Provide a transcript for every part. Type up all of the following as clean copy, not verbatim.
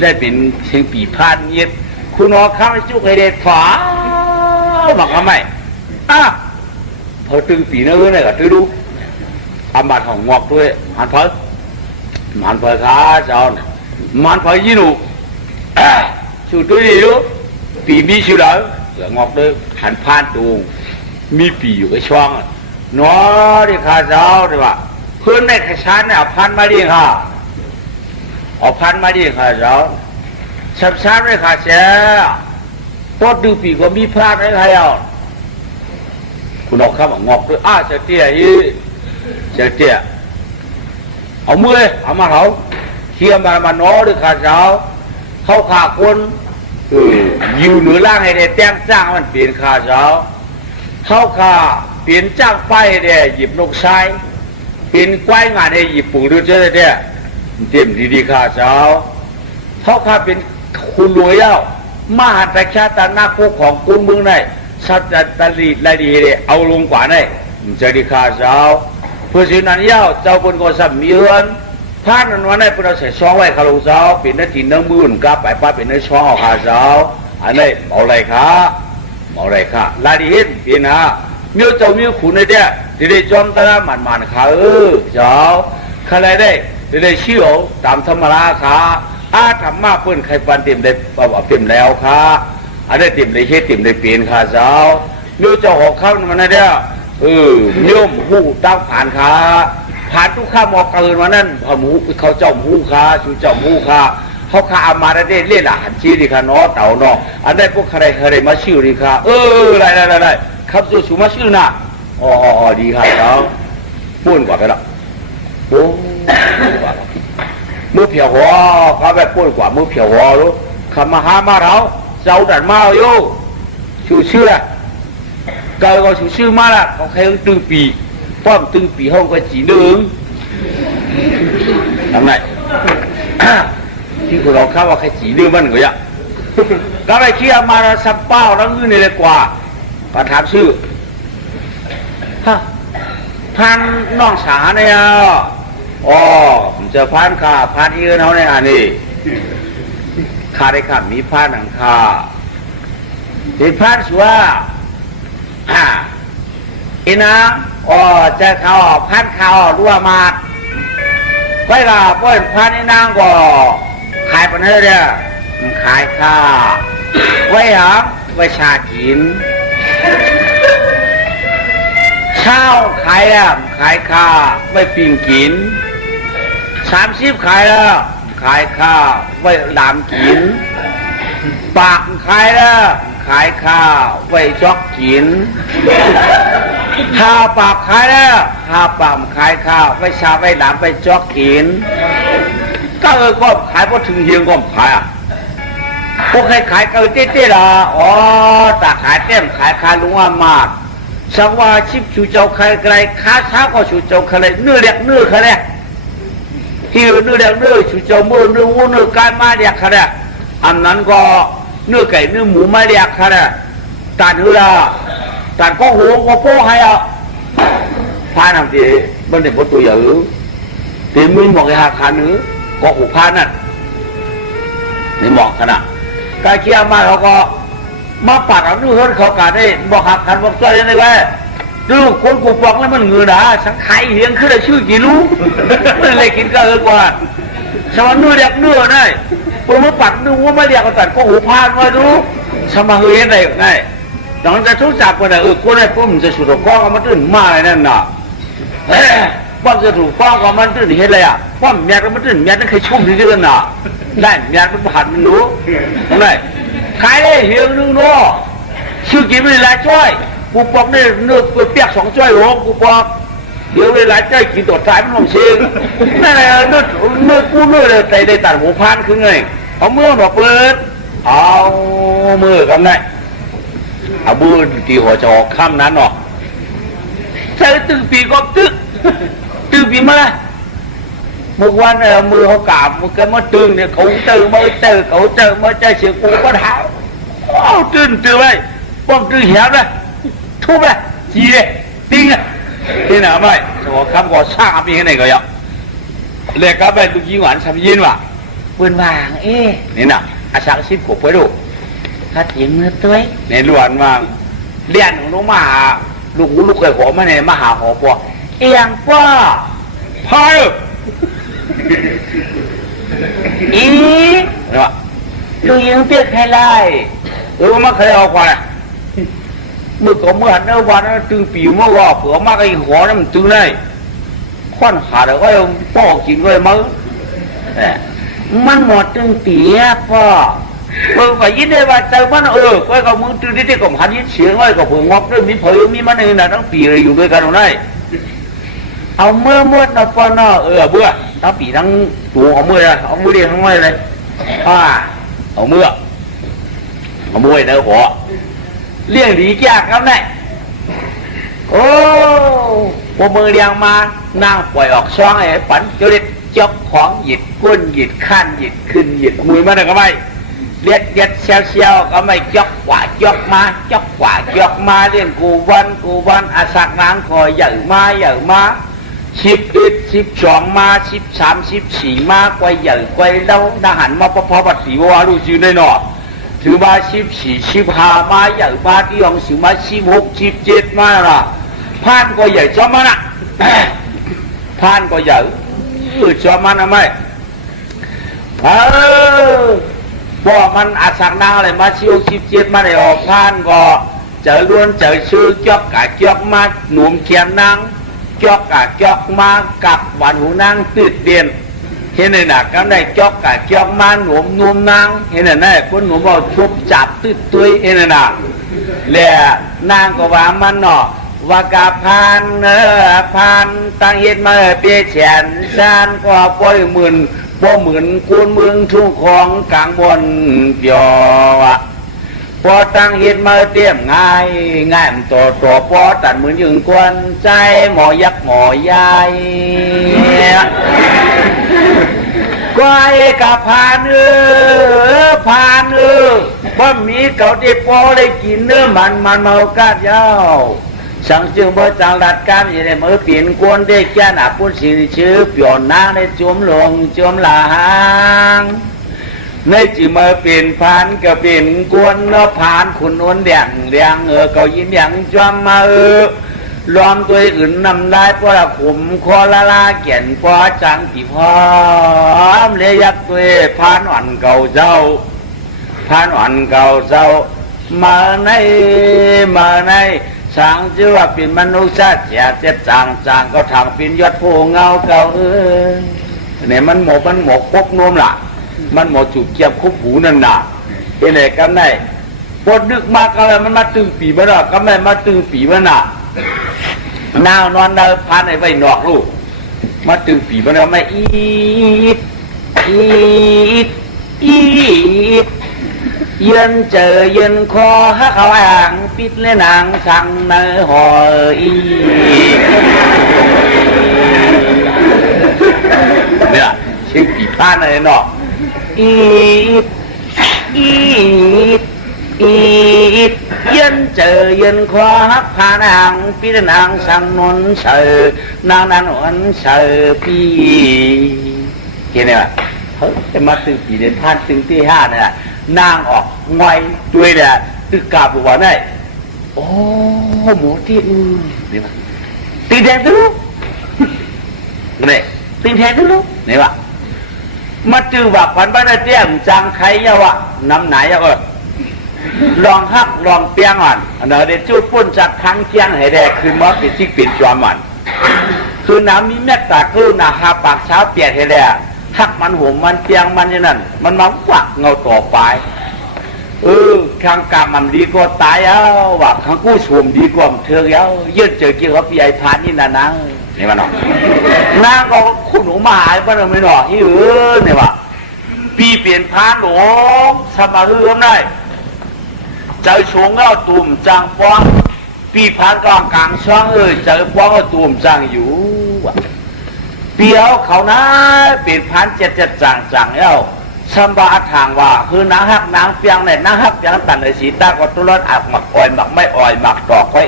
ได้เป็นเชียงปีพานเย็ดคุณออกข้ามจุกให้เด็ดฝาบอกทำไมพอตึงปีนั้นเลยก็ตื้อดูอาบัดของงอกด้วยมันเพอขาเจ้ามันเพอยี่หนูชูตุ้ยดูปีมีชูแล้วเหลืองอกด้วยหันพานตูมีปีอยู่กับช่องน้อที่ข้าเจ้าดีว่าเพื่อนในขชันเนี่ยพันมาดีค่ะเอาพันมาดีข้าเจ้าชับชันไม่ขาดเสียพอดูปีก็มีพลาดไม่ใครเอาคุณออกข้ามงอกด้วยเจ้าเตี้ยเจ้าเตี้ยเอามือเอามาเขาเขี่ยมาน้อด้วยข้าเจ้าเข้าขาคนอยู่เหนือล่างให้ได้แต่งจ้างมันเปลี่ยนข้าเจ้าเข้าขาเปลี่ยนจ้างไปได้หยิบนกชายเปลี่ยนกล้วยงานให้หยิบปุ๋ยด้วยเจ้าเตี้ยเต็มดีข้าเจ้าเข้าขาเป็นคุณรวยแล้วมหาประชาตนาคุของคุณเมืองไหนสัจตลีลายดีเลยเอาลงกว่าไหนจะดีข้าเจ้าเพื่อสิ่งนั้นเย้าเจ้าคนก็สัมมีเอิญพาดนั้นวันไหนพวกเราใส่ช่องไว้ข้าลูกเจ้าเป็นนาทีนั่งมือหนุนกับไปป้าเป็นในช่องข้าเจ้าอันนี้เอาอะไรค่ะลายดีเห็นเป็นฮะมีเจ้ามีขุนในเดียที่ได้จอมตระมันข้าเจ้าข้าอะไรได้ชื่อตามธรรมราค่ะธรรมะเพื่อนใครฟันเต็มได้เต็มแล้วค่ะอันนี้เต็มได้เฮ็ดเต็มได้เปลี่ยนข้าเจ้ามีเจ้าหอกข้าวมันในเดียโยมหูตั้งผ่านค่ะผ่านทุกข้ามออกเกินวันนั้นพอมูเขาเจ้าหูค่ะชูเจ้าหูค่ะเขาขาอามาได้เล่นหันชี้ดีค่ะเนาะเต่าเนาะอันได้พวกใครมาชื่อดีค่ะได้ครับสู้มาชื่อน่ะดีค่ะเนาะพูดกว่าไปละโอ้มือเผียวหัวเขาแบบพูดกว่ามือเผียวหัวรู้คำมาหามาเราเจ้าดันมาโย่ชูชื่อเกิดก็ชูชื่อมาละเขาแค่ตึงปีป้อมตึงปีห้องก็จีนึงทำไงที่คุณเราข้าว่าใครจีนึงมันก็ยังก็ไปเชี่ยมาสับเป้าแล้วเงินนี่เลยกว่าประถามชื่อพันน้องสาเนี่ยจะพันขาพันอีกเขาเนี่ยนี่ขาได้ขามีพันหนังขาที่พันชัวอีนะจะเขาพันเขารั่วมาไว้ละป้อนพันนี่นางก็ขายปันเท่าเนี่ยขายข้าไว้หรอไว้ชากินเช้าขายแล้วขายข้าไว้ปิ้งกิน30ขายแล้วขายข้าไว้หลามกินปากขายแล้วขายข้าไว้จอกกินห้าปากขายแล้วห้าปากขายข้าไว้ชาไว้หลามไว้จอกกินก็ก็ขายพอถึงเฮียงก็ขายพวกใครขายก็เต้ๆละแต่ขายเต็มขายคาลุงอามาดสังวาชิบชูเจ้าใครไกลค้าเช้าก็ชูเจ้าใครเนื้อเรียกเนื้อใครเนี่ยที่เนื้อเรียกเนื้อชูเจ้ามือเนื้อวัวเนื้อไก่มาเรียกใครเนี่ยอันนั้นก็เนื้อไก่เนื้อหมูมาเรียกใครเนี่ยตัดเวลาตัดก็หัวก็โป้ให้พาทำทีมันเป็นตัวใหญ่ตีมือมองไอ้หาขาเนื้อก็หูพานั่นนี่มองขนาดการเคี่ยวมาเขาก็มาปัดเอาดูเขาการได้บอกหักขันบอกใจยังไงวะดูคนกูฟังแล้วมันเงือหนาสังไข่เฮียงขึ้นได้ชื่อกี่รู้มันเลยกินก็กว่าสมัยนู้นเรียกเนื้อไงผมมาปัดนึกว่าไม่เรียกกันแต่ก็หูพานมาดูสมัยเฮียงได้ไงตอนจะทุกจับกันเลยกูได้ผมจะสุดก้อนมันตื่นมาเลยนั่นน่ะป้อมจะถูกป้อมก็มันตื่นเห็นเลยป้อมแม่ก็มันตื่นแม่ต้องเคยชุ่มที่นั่นน่ะได้แม่ก็ผ่านมันรู้ทำไมขายได้เฮียงนึงเนาะชื่อกินไม่หลายจ้อยกูบอกเนี่ยเนื้อเปียก2จ้อยหงกูบอกเดี๋ยวหลายจ้อยกินตัวสายมันลงเชียงนั่นแหละเนื้อกูเนื้อเลยแต่ได้ตัดหัวพันคือไงเอามือมาเปิดเอามือกันได้เอามือตีหัวจอข้ามนั้นเนาะใช้ตึงปีก็ตึงปีมาเมื่อวันมือเขากราบมือกันมาตึงเนี่ยเขาเจอมาเสียกูก็ถามตื่นไว้ป้อมตื่นเหี้ยเลยทุบเลยจีเลยติ้งเลยที่ไหนไม่สมคำก่อสร้างมีแค่ไหนก็ยังเรียกกับไปลูกยิงหวานทำยินว่ะ ปืนวางนี่น่ะอาชักชิบกบไปดูพัดหิมมือตัวในล้วนว่างเลี้ยนของลูกมาหาลูกเคยขอมาเนี่ยมาหาหอปอเอียงป้อพายเนี่ยลูกยิงเปียกใครไล่มาเคยเอากว่าเมื่อก่อนเมื่อหันเมื่อวันนั้นตึงปีเมื่อว่าเผื่อมากไอ้หัวนั่นมันตึงได้ควันขาดแล้วก็ป้อกินเลยมั้งมันหมดตึงปีพ่อมึงไปยินได้ว่าเจอมันก็กับมึงตึงที่กับหันยินเสียงไว้กับผมงอกด้วยมีเผยมีมันนี่นะทั้งปีเลยอยู่ด้วยกันตรงนั้นเอาเมื่อมดเอาปอนเบื่อทั้งปีทั้งตัวเอาเมื่อเอามือเรียงทั้งไว้เลยเอาเมื่อเนื้อหัวเลี้ยงดีแก่ครับเนี่ยโอ้พอมือเลี้ยงมานั่งปล่อยออกช่องไอ้ปันเจริญจกของหยิดก้นหยิดขั้นหยิดขึ้นหยิดมือมาเนี่ยก็ไม่เลียดเชียวก็ไม่จกกว่าจกมาจกกว่าจกมาเรื่องกูวันอาศักนางคอยใหญ่มา12มา13 14มากกว่าใหญ่กว่าเราทหารมาพอปัดสีว่ารู้ชื่อได้หนอถือมา14 15มาใหญ่มาที่ของถือมา16 17มาล่ะพานก็ใหญ่จอมันอ่ะพานก็ใหญ่จอมันทำไมบอกมันอาศักนางอะไรมา17มาได้ออกพานก็เจอล้วนเจอชื่อจอกกะจอกมาหนุ่มเขียนนางจอกกะจอกมากับวันหูนางติดเด่นเห็นไหมนะก็ได้จอกกะจอกมาหนุ่มนางเห็นไหมคนหนุ่มบอกชุบจับติดตัวเห็นไหมนะแล้วนางก็ว่ามันเนาะว่ากะพานตั้งเห็นมาเปียแฉนซานก็ป่อยหมื่นคูณเมืองทุ่งของกลางบนเปียวพอตั้งเห็นมาเตรียมง่ายมันตัวพอตัดเหมือนยึงกวนใจหมอยักษ์หมอยายก้อยกับพานบ่มีเก่าที่พอได้กินเนื้อมันเมากาดยาวสังจึงบ่จังรัดการอย่างนี้มือเปลี่ยนกวนได้แก่หนาปุ่นสีชื่อเปลี่ยนนางได้จมลงจมหลางในจีมาเป็นพานก็เป็นกวนเนาะพานขุนนแดงเกายินอย่างจอมมาล้อมตัวอื่นนำได้เพราะขุมคอละเกี่ยนเพราะจังที่พร้อมเลยยักตัวพานอ่อนเก่าเจ้ามาในสังชื่อว่าเป็นมนุษย์ชาติเจ็บจางก็ทางเป็นยอดผู้เงาเก่าเนี่ยมันหมกพกนวมล่ะมันหมดจุกเกียบคุบหูนั่นน่ะเอเล็กกันได้ปวดดึกมากอะไรมันมาตึงปีมันอ่ะก็ไม่มาตึงปีมันน่ะนาวนอนเดินพานไอ้ไว้นอกลูกมาตึงปีมันอ่ะไม่เย็นเจอเย็นคอฮักเอาอ่างปิดเล่นางสั่งเนื้อหอยเนี่ยชิบปีพานอะไรเนาะเย็นเจอเย็นคอฮักพานางปิดนางสั่งนนเสือนางนันวันเสือพี่เห็นไหมวะเฮ้ยจะมาตึงปีเดือนท่านตึงที่5เนี่ยนางออกงอยด้วยเนี่ยตึกกาบว่าได้โอ้หมูที่นี่วะตีแดงตัวลูกนี่ตีแดงตัวลูกนี่วะมาจือว่าพันบ้านเตี้ยมจังไข่ยาวะน้ำไหนยาวะลองฮักลองเปียงอ่อนเดี๋ยวได้จุดปุ่นจากทางเจียงให้แดกคือมอสติดปิดจอมมันคือน้ำมีเม็ดตาคือหน้าหาปากเช้าเปียกให้แดกทักมันหัวมันเตียงมันอย่างนั้นมันมาวักเงาต่อไปข้างกามันดีกว่าตายว่ะข้างกู้ชมดีกว่าเธอยืดเจอเกี่ยวกับพี่ไอ้พานนี่นะนี่มันหรอกนางก็คุณหนูมาหายบ้านเราไม่หรอกเนี่ยว่ะปีเปลี่ยนพานหลงสมาเรื่องได้เจอชงแล้วตุ่มจังฟ้องปีพานกลางช่องเจอฟ้องก็ตุ่มจังอยู่ว่ะเปียวเขานะเป็นพันเจ็ดจังแล้วสัมบาทางว่าคือนางฮักนางเปียงเนี่ยนางฮักเปียงตันเลยสีตาก็ตุลนอักหมักอ่อยหมักไม่อ่อยหมักดอกไว้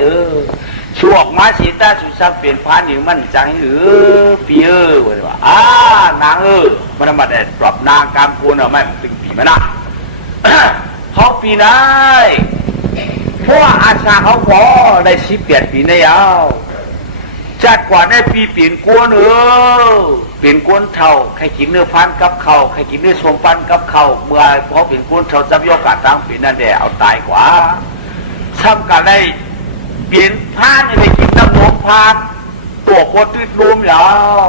ช่วงมาสีตาสุสักเปลี่ยนพานอยู่มันจังปีว่าานางมันมาได้ปรับนางกามปูนเอาไม่เป็นปีมันนะเขาปีได้เพราะว่าอาชาเขาพอได้18 ปีในยาวจัดกว่าได้ปีเปลี่ยนกวนเปลี่ยนกวนเท่าใครกินเนื้อพันกับเขาใครกินเนื้อสมพันกับเขาเมื่อพอเปลี่ยนกวนเท่าจะมีโอกาสตั้งปีนั่นแหละเอาตายกว่าซ้ำกันได้เปลี่ยนพันได้กินน้ำนมพันตัวโคตรตื่นรูมยาว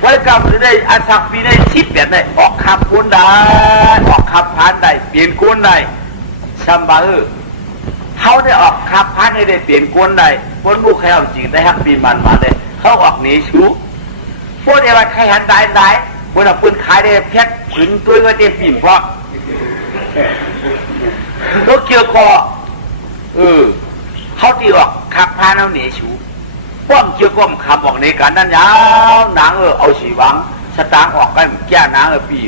ไว้กับหรือได้อาชาปีได้18ได้ออกคำกวนได้ออกคำพันได้เปลี่ยนกวนได้ซ้ำบ่เขาได้ออกคำพันได้เปลี่ยนกวนได้คนลูกใครเอาจริงได้ฮักปีมันมาเลยเขาออกหนีชูพวกเดียวใครหันได้บนเอาปืนขายได้เพชรขึงตัวก็เต็มปีนเพราะรถเกี่ยวคอเขาตีออกขับพาเอาหนีชูป้อมเกี่ยวก้มขับออกในการนั้นยาวนางเอาสีวังสตางออกกันแก่นางปี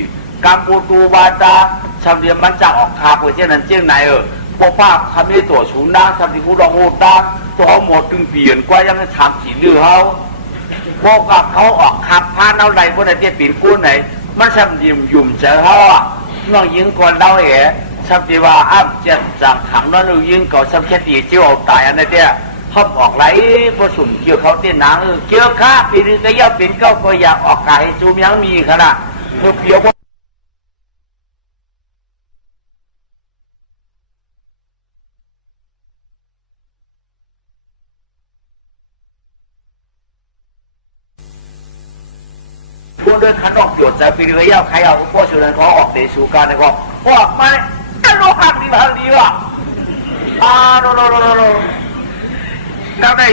กามปูตูบาตาชาวเดียมันจะออกขาเพื่อเช่นนั้นเจ้าไหนพวกภาพทำให้ตัวชูนางทำที่ผู้รองโหตาตัวหมดตึงเปลี่ยนกว่ายังทำสีเลือเขาพวกกับเขาออกขับพาเอาไหลพวกนั้นจะปีนกู้ไหนมันทำยุ่มเจอเขาน้องยิงก่อนเราทำที่ว่าอ้าวจะจากขังน้องยิงก่อนทำแค่ตีเจ้าตายอันนั้นเนี่ยเขาออกไหลผสมเกี่ยวเขาเต้นหนังเกี่ยวข้าปีนึงก็ย่าเป็นก็อยากออกกายจูมยังมีขนาดเพื่อเกี่ยวพวกเดินขันออกหยดใจปีเรียวใครเอาพวกชนนั้นเขาออกเตะสู่การนะครับออกมาจะรู้หักดีบ้างดีวะโนแล้วได้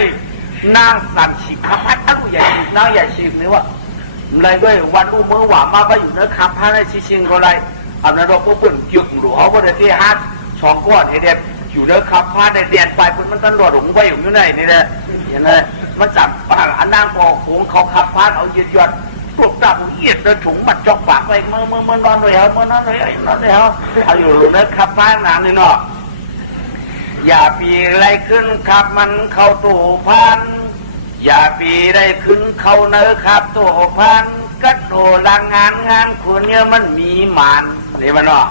นางสันฉีกขับพัดทั้งใหญ่นางใหญ่ฉีกนี่วะอะไรด้วยวันรู้เมื่อว่ามาไปอยู่เนื้อขับพัดในชิงเขาไรอันนั้นเราพวกเปิ่นจุกหลวงเขาก็ได้ที่ฮัท2 ก้อนให้เด็กอยู่เนื้อขับพัดในเดียดไปมันตลอดหลงไปอยู่ที่ไหนนี่แหละเห็นไหมมันจับอันนางพอโขงเขาขับพัดเอายืดยอดพวกตาบุเอียดเดินถุงบัดจอกปากไปเมื่อนอนเลยเหรอเมื่อนอนเลยนอนเลยเหรอเอาอยู่นะครับพานานนี่เนาะอย่าปีไรขึ้นขับมันเข้าตู้พันอย่าปีไรขึ้นเข้าเนื้อขับตู้พันกัดโดลังงานคุณเนี่ยมันมีมันนี่มันเนาะ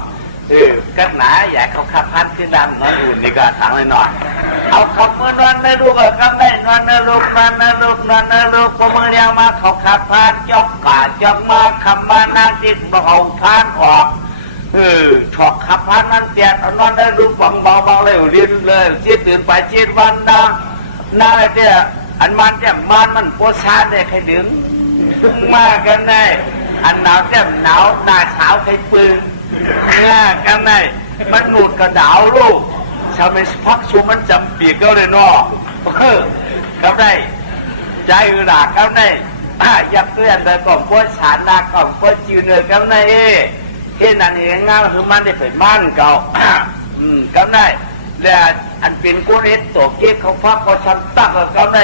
กัดหนาอย่าเขาขับพันขึ้นดังนอนอุ่นนี่ก็ถังเลยนอนเอาขับเมื่อนอนในรูปขับได้นอนในรูปพอเมื่อเดียวมาเขาขับพานจอกกาจอกมาขับมานาจิตบอกเอาพานออกถอกขับพานนั้นเตียนนอนได้รูปบังเบาเลยเรียนเลยเจี๊ยตื่นไปเจี๊ยวันดังน่าเตี้ยอันมันเนี่ยมันโพสาได้ใครดึงมากันได้อันหนาวเนี่ยหนาวหน้าเช้าใครปืนง่ากันได้มันหนุดกระดาวลูกชาวเมสพักชูมันจำปีกก็เลยเนาะครับได้ใจหลักครับได้ยักเตือนเลยก่อนโพสาหน้าก่อนโพสจืดเลยครับได้ที่นั่นเองง่ายคือมันได้เป็นมันเก่าครับได้และอันเป็นกุเรศตัวเก็บเขาพักเขาชันตักครับได้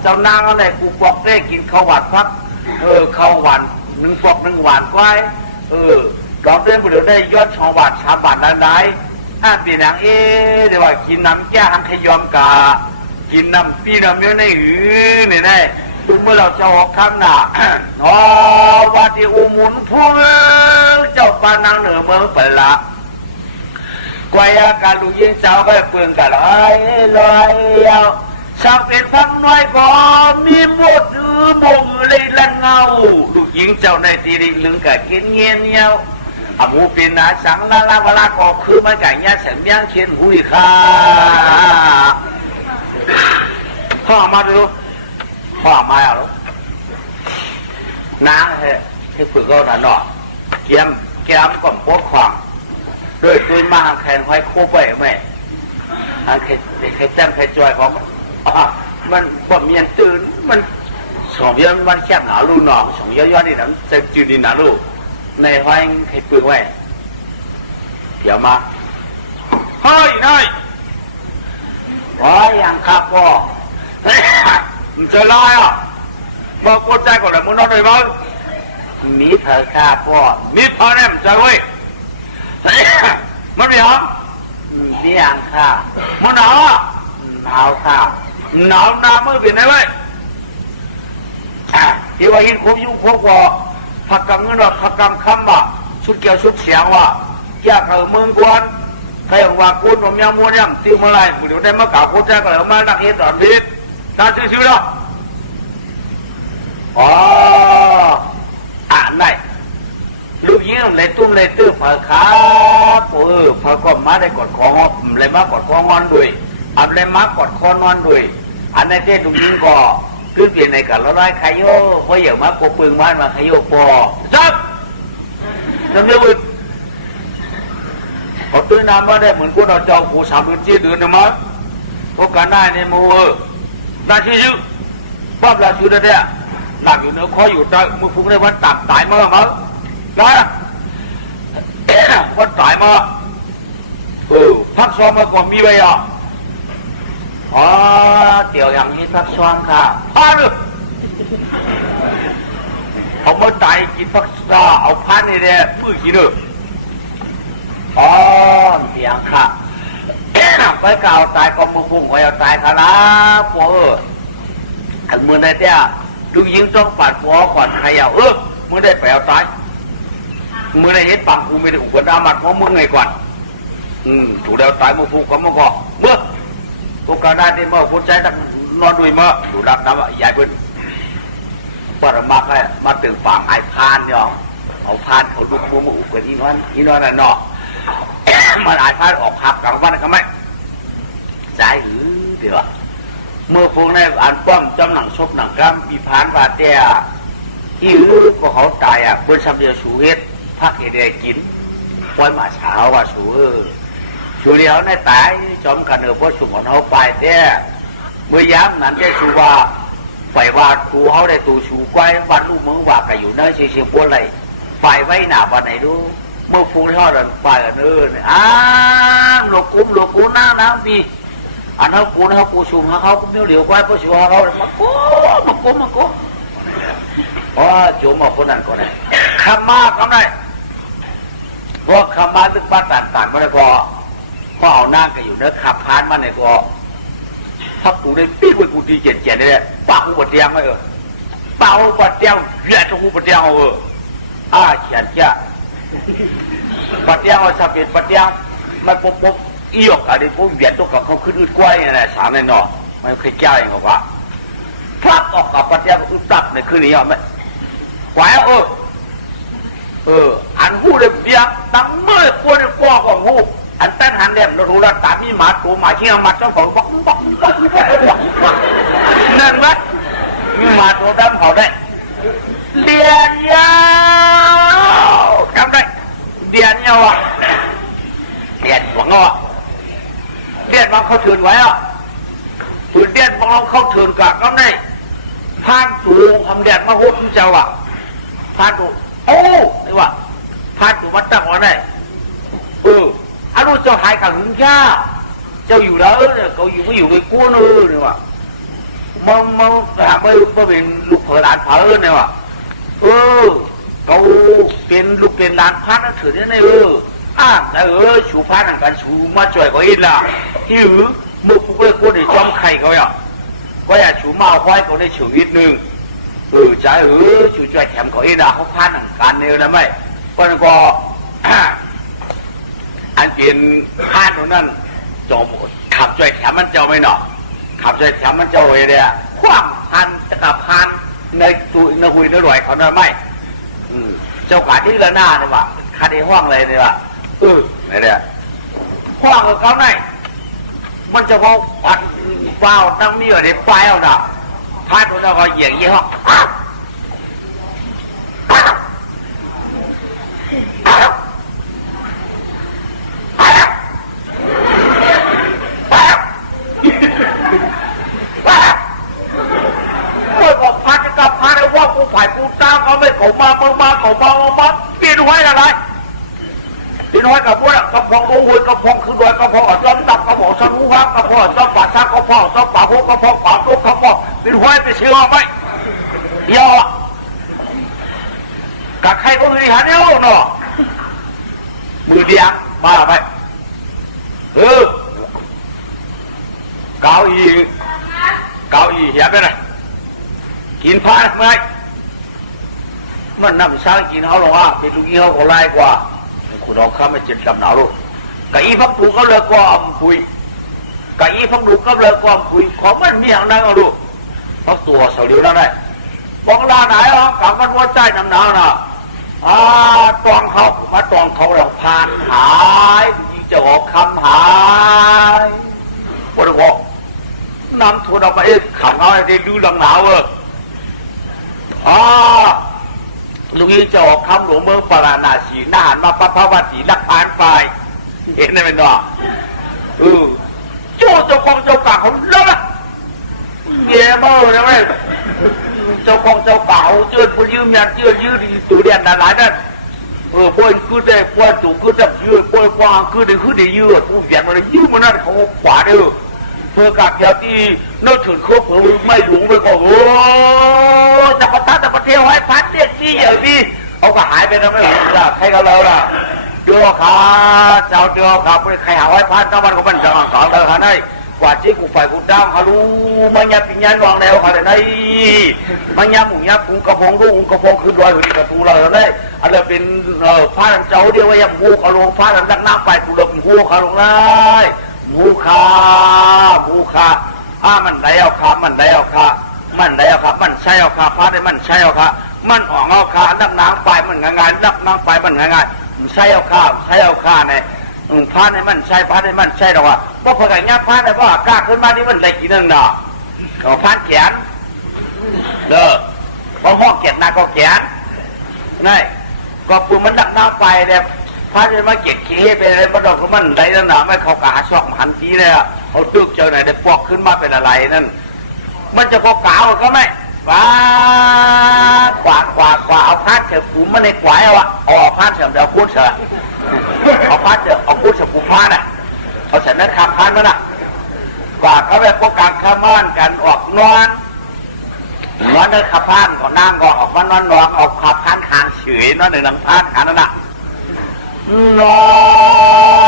เจ้านางอะไรกูบอกได้กินข้าวหวานพักข้าวหวาน1 ฟอก 1 หวานก้อยดอกเดือนกูเดี๋ยวได้ยอด2 บาท 3 บาทได้เปลี่ยนอย่างเดี๋ยวว่ากินน้ำแก้หันขยอมกากินน้ำปีน้ำเยอะในเนี่ยได้เมื่อเราจะออกคำหนาวัดที่อุมุนพูเจ้าปานังเหนือเมืองเปิดละกวยอาการลูกยิงสาวไปเปลืองกันลอยสักเป็นพังน้อยก็มีหมดมงเลยละเงาลูกยิงเจ้าในตีริงลึงกับกินเงี้ยเงี้ยวอามูเป็นนาสังลาเวลาก็คือมาจากเนี่ยเสียงยังเขียนหุยค่าพ่อมาดูพ่อมาเอาลูกน้าให้ฝึกเขาหน่อยเกี่ยมก่อนโคตรขวางด้วยปืนมาแข่งไว้โคบไปไหมใครแจ้งใครจอยของมันบ่มีอันตื่นมัน2 เดือนมันแคบหนาลูหนอง2 ย้อนนี่นะจะจืดดินหนาลูในห้อยใครปืนไว้เดี๋ยวมาเฮ้ยนายอย่างครับพ่อมันจะลอยบอกกูใจก่อนเลยมึงนอนเลยมั้งมีเธอข้าพ่อมีพอแน่มใจเว้ยมันไม่หรอมีอย่างข้ามันหนาวข้า หนาวหน้ามือเป็นไงไว้ที่ว่าหินคบยุ่งคบว่าผักกำเงินว่าผักกำคำว่าชุดเกี่ยวชุดเสียงว่าอยากเอาเมืองกวนใครว่ากูผมยังมัวยังติ้วมาไรกูเดี๋ยวได้มาก่าวกูแจ้งก็เลยมานักเฮ็ดตอนนี้ตาซื่อๆเนาะอ๋ออ่านได้ลูกยิ้มเลยตุ้มเลยตื้อเผอขาเผอก็มาได้กดคอเลยมากดคองอนด้วยอันเลยมากดคอนอนด้วยอันในเทศลูกยิ้มก็ขึ้นเปลี่ยนในกันแล้วได้ใครโย่เพราะอย่างมาโกปึงบ้านมาใครโย่ปอจับน้ำเดือดพอตื้อน้ำว่าได้เหมือนพวกเราจองผูสามเดือนจีเดือนนะมั้งพวกกันได้ในมือได้ชื่อป้อมราชูได้เนี่ยหลักอยู่เนื้อคออยู่ได้มือฟุ้งได้วันตับตายมามั้งนะวันตายมาพักซ้อมมาก่อนมีไว้อ่ะอ๋อเดี๋ยวอย่างนี้พักซ้อมค่ะเลยเอามาตายกินพักซ้อมเอาพันนี่แหละมือกี่เด้ออ๋อเสียงค่ะไปก่าวตายก็มือฟุ้งไว้เอาตายค่ะนะพวกอันมือในเตี้ยดูยิงต้องปัดหัวก่อนใครเอามือได้ไปเอาตายมือในเฮ็ดปังกูไม่ได้อุปดามัดเพราะมึงไงก่อนถูกแล้วตายมือฟุ้งก็มาก่อเมื่อโอกาสได้ที่มาคนใจตั้งนอนด้วยมาดูดับน้ำใหญ่เป็นปรมาแค่มาถึงฝั่งไอ้พานเนี่ยเอาพานเขาลุกหัวมาอุกกันอีน้อยนั่นเนาะมันไอ้พานออกขับกลางวันก็ไม่ใจเดี๋ยวเมื่อพวกนั้นอ่านป้อมจำหนังชกหนังกล้ามปีพานว่าเตี้ยที่ก็เขาตายบนชำเดียวชูเฮ็ดพักเฮเดกินปล่อยมาเช้าว่าชูเดียวในตายจอมกันเพราะชุมของเขาไปเตี้ยเมื่อย้ำนั้นได้ชูว่าไฟว่าครูเขาได้ตูชูไว้วันลูกมึงว่ากันอยู่เนื้อเชี่ยวปวดไหลไฟไว้หนาวันไหนดูเมื่อฟูเขาเดินไปกันหลบกูน้ำดีอันเขากูชูเขาก็ไม่เหลียวไว้เพราะชูเขามาโก้เพราะจุ่มมาคนนั้นคนนี้ขมาทำได้เพราะขมาตึกบ้านต่างๆก็ได้ก็เอาหน้ากันอยู่เนื้อขับพานมาในก็พักตูได้ปีกไว้กูดีเจ็ดเนี่ยป้าอุบัติเหตุไหมป้าอุบัติเหตุเหี้ยจะอุบัติเหตุเขียนเจ้าบัติเหตุจะเป็นบัติเหตุไม่ปุ๊บอีกอะไรปุ๊บเบียดตัวกับเขาขึ้นอึดกล้วยอะไรสามในนอไม่เคยแก้เองหรอกว่าพักออกกับบัติเหตุอึดตับในคืนนี้ไหมแหวอันหูเลยเบียดตั้งเมื่อควรกว่าของหูอันตั้งหันเดี่ยเรารู้แล้วตามีหมาตัวหมาเชี่ยงหมาเจ้าของบอกนั่นไหมมีหมาตัวดำเขาได้เดียนยาวจำได้เดียนยาวเดียนหวังเดียนบางเขาถือไว้ปืนเดียนบางเขาถือกะก็ได้พานตูทำเดียนมาหุ้นเจ้าพานตูนี่ว่าพานตูมันตั้งไว้ได้อันนู้นเจ้าหายกับหึงย่าเจ้าอยู่แล้วเนี่ยเขาอยู่ไม่อยู่ในกู้เนี่ยว่ะมันหาไม่เป็นลูกเผอหลานเผอเนี่ยว่ะเขาเป็นลูกเป็นหลานพัดนั่นถือได้เนี่ยแต่ชูพัดนั่นกันชูมาจ่อยเขาอีกล่ะที่มือพวกเล็กคนที่จ้องไข่เขาก็อยากชูมาเอาไว้เขาได้ชูนิดนึงใจชูจ่อยแถมเขาอีกล่ะเขาพัดนั่นกันเนี่ยแล้วไหมเพราะนั้นก็อันเป็นข้าตรงนั้นจอมขับใจแถมมันเจ้าไม่หนอขับใจแถมมันเจ้าไอ้เนี่ยคว้างพันตะกับพันในตุยในหุยในรอยเขาเนี่ยไม่เจ้าขาที่ละหน้าเนี่ยว่ะคาดีห้องเลยเนี่ยว่ะไอ้เนี่ยห้องกับเขาไหนมันจะเขาปัดเปล่าตั้งมีอยู่ในไฟเอาหน่ะพันตัวนั้นก็เหยียงยี่ห้องฝ่ายกูตามเขาไม่เขามาเปลี่ยนไว้อะไรเปลี่ยนไว้กับพวกกระพงโอ้ยกระพงคือโดยกระพงจอมตับกระพงสนุฮักกระพงจอมป่าช้างกระพงจอมป่าหูกระพงป่าตุกกระพงเปลี่ยนไว้ไปเชื่อไหมเดี๋ยวกับใครก็มีหันเอ้าเนาะมือเดียงมาไปเก้าอี้ หี้ยไปเลยกินพาไหมมันนำช้างกินเขาหรอวะเป็นลูกยี่เขาเขาไล่กว่าคุณเอาข้าไม่เจ็บจำหนาวลูกกะอีพักถูกเขาเลยก็อมคุยกะอีพักถูกเขาเลยก็อมคุยของมันมีอย่างนั้นเอาลูกพักตัวเสาเดียวนั่นได้บอกลาไหนอ๋อกลับมันว่าใจน้ำหนาวน่ะตองเขามาตองเขาเราผ่านหายยิ่งจะออกคำหายว่าเรื่องน้ำทุนเอาไปขับเอาไอ้เด็กดูหลังหนาวลุงนี้จะออกคำหลวงเมืองปราณาสีนานมาพระวัตินักอ่านไปเห็นได้ไหมเนาะโจ้เจ้าของเจ้ากาเขาเลิกเงี้ยเมื่อนะแม่เจ้าของเจ้าเก่าเจือพยืมยันเจือยืดตัวเดียนหลายนั่นป่วยคือได้ป่วยถูกคือได้ยืดป่วยกว้างคือได้ยืดผู้เขียนมันยืดมันนั่นเขาขวาเด้อเพื่อกับเดียวที่นึกถึงครบไม่หลงไปก่อนโอ้จะประทัดจะประเทศไว้พัดเด็กนี่อย่างนี้เขาก็หายไปแล้วไม่หลงจ้ะใครก็เราล่ะเดือขาเจ้าเดือขาใครหาไว้พัดเจ้ามันก็มันจะสอนเลยค่ะนี่กว่าที่กูไฟกูดาวเขารู้มันยับปิญญาณวางแล้วเขาเลยนี่มันยับหมูยับกูกระพงลูกกระพงคือรอยอยู่ที่กระปูเราเลยอันนี้เป็นผ้าเจ้าเดียวว่ายังหูเขาลงผ้าดังน้ำไปกูเลยหูเขาลงเลยหูขามันได้เอาขามันได้เอาขามันได้เอาขามันใช่เอาขาผ้าได้มันใช่เอาขามันออกเอาขาดักน้ำไปมันง่ายดักน้ำไปมันง่ายใช่เอาขาเนี่ยผ้าในมันใช่ผ้าในมันใช่หรอวะเพราะพอแต่เงี้ยผ้าในว่ากล้าขึ้นมาที่มันได้กี่นึงเนาะเขาผ้าแขนเด้อพอห้อเกียรนาก็แขนนี่ก็ปูมันดักน้ำไปเนี่ยผ้าในมันเกียรขี้ไปเลยมันดอกมันได้แล้วนะไม่เขากาช่องหันทีเลยเขาตึกเจอไหนได้ปอกขึ้นมาเป็นอะไรนั่นมันจะพอกาวก็ไม่ว้ากว่าเอาผ้าเฉื่อยปูมันในกวายเอาผ้าเฉื่อยเดี๋ยวพูดเฉยเอาผ้าเฉื่อยเอาพูดเฉื่อยปูผ้าน่ะเอาเฉื่อยนั่นขับผ้ามันน่ะกว่าเขาไปพวกการข้ามบ้านกันออกนอนได้ขับผ้าก่อนนั่งก็ออกมานอนออกขับผ้าคางเฉยนอนในหลังผ้าขานั่นน่ะนอ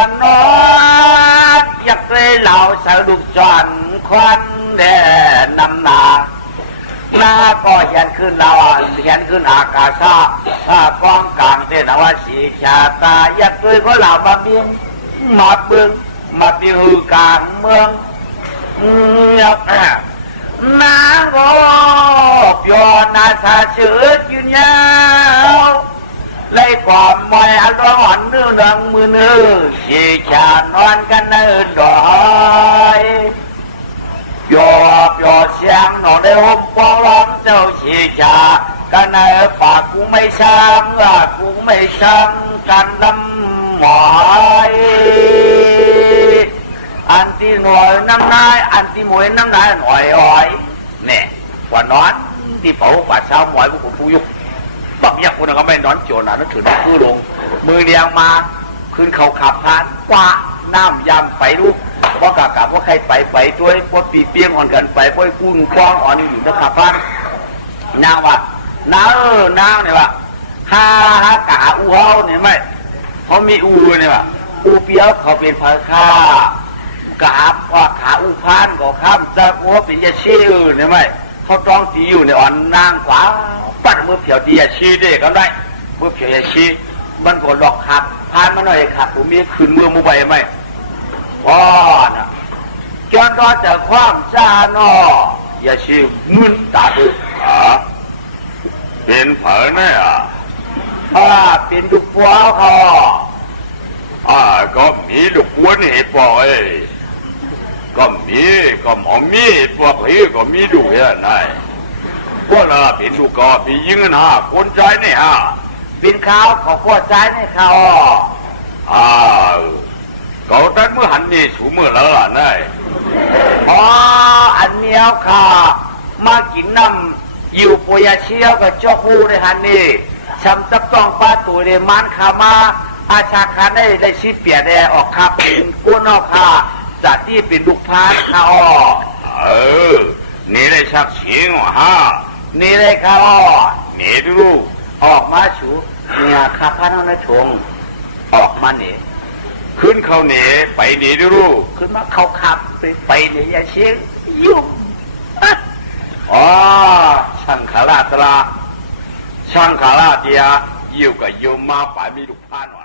นอยากเลยเหล่าสาวลูกจอนควันแดดนำหน้าก็เห็นขึ้นเราเห็นขึ้นอากาศกองกลางเส้นว่าสีชาตาอยากเลยก็เหล่ามาเบียงมาเบืองมาเบียงกลางเมืองน้าก็ยอนาซาเชือยืนยาวเลยความมวยอารมณ์เนื้อหนังมือเนื้อสีชานอนกันเนื้อดอยยอเสียงหนอในห้องฟ้องเจ้าชีชากันในปากกูไม่ช้ำกูไม่ช้ำกันลำหมอยอันที่หน่วยน้ำนายอันที่มวยน้ำนายหน่อยอ้อยเนี่ยกว่านอนที่เผากว่าเช้าหมอยพวกผมผู้ยุกบักยักษ์คนนั้นก็ไม่นอนโจรนะนั่นถือคือลงมือเลี้ยงมาขึ้นเขาขับผ่านกว่าน้ำยำไปลูกเพราะกะว่าใครไปด้วยพดปีเปี้ยงอ่อนกันไปป้อยกุ้งคว้างอ่อนอยู่ถ้าขับผ่านนางว่านางเนี่ยว่าฮากะอูเฮาเนี่ยไหมเขามีอูเนี่ยว่าอูเปียวเขาเป็นพาค่ากะว่าขาอูพานก็ข้ามจะหัวเป็นยาชีเนี่ยไหมเขาต้องตีอยู่ในอ่อนนางขวาปั้นมือเผียวตียาชีได้ก็ได้มือเผียวยาชีมันก็หลอกขับพานมาหน่อยขับผมมีขึ้นมือมือไปไหมว้าน่ะจนก็จะความจ้านอย่าชิวมึนตาดูเป็นเผอเนี่ยเป็นลูกปัวเขาก็มีลูกปัวนี่ปอยก็หมอมีพวกพี่ก็มีดูเห็นไหมพวกเราเป็นลูกก็มียิงนะคนใจนี่เป็นข้าวเขาพวกใจนี่เขาเขาตั้งเมื่อหันนี่สูเมื่อแล้วล่ะนายอันเนี้ยค่ะมากินน้ำอยู่ปยาเชี่ยวกับเจ้าคู่ในหันนี่ช้ำจับต้องป้าตัวเดมันขามาอาชาคาได้ชิดเปียแดออกขับเป็นกู้นอกค่ะจัดที่เป็นลูกพานค่ะนี่ได้ชักเสียงนี่ได้ค่ะนี่ดูออกมาชูเนี่ยข้าพานในชงออกมาเนี่ยขึ้นเขาเหนไปหนีดูขึ้นมาเขาขับไปเหนียเชียงยุ่ง อ๋อช่างขาลาตราช่างขาลาเดียอยู่กับโยมมาป่ามีลูกพาน